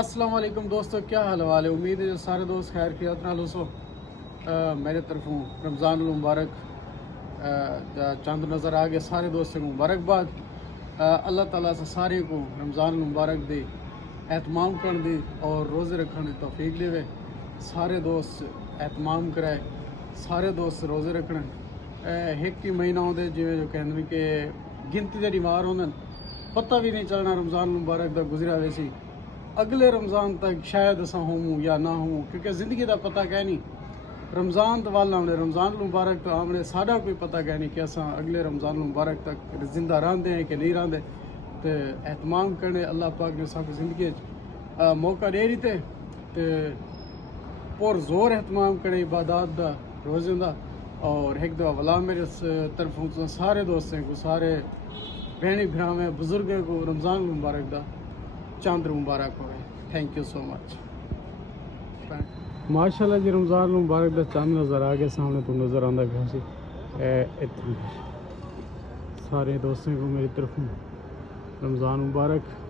السلام علیکم دوستو، کیا حال ہے؟ امید ہے سارے دوست خیر خیریت نال ہوسو۔ میرے طرفوں رمضان المبارک چند نظر آگے سارے دوستوں کو مبارکباد۔ اللہ تعالیٰ سے سارے کو رمضان المبارک دے اہتمام کرن دی اور روزے رکھنے دی توفیق دے۔ سارے دوست اہتمام کرائے، سارے دوست روزے رکھنے ایک ہی مہینہ ہوندے جو کہندے کہ گنتی دے بیمار ہوندے، پتہ بھی نہیں چلنا رمضان المبارک دا گزرا ویسی اگلے رمضان تک شاید اساں ہوں یا نہ ہوں، کیونکہ زندگی دا پتہ کہ نہیں۔ رمضان تو والا آمنے رمضان المبارک تو آمنے ساڈا کوئی پتہ کہ نہیں کہ اساں اگلے رمضان المبارک تک زندہ رہندے ہیں کہ نہیں رہندے۔ تو اہتمام کرنے اللہ پاک نے سب زندگی موقع دے دیتے تو پر زور اہتمام کرے عبادات دا روزے دا۔ اور ایک دفعہ ولا میرے طرفوں سارے دوستوں کو، سارے بہنی بھراویں بزرگوں کو رمضان المبارک دا چاندر مبارک ہوئے۔ تھینک یو سو مچ۔ ماشاء اللہ جی، رمضان المبارک دا چاند نظر آ گیا سامنے تو نظر آندا گیا سی۔ سارے دوستوں کو میری طرف رمضان مبارک۔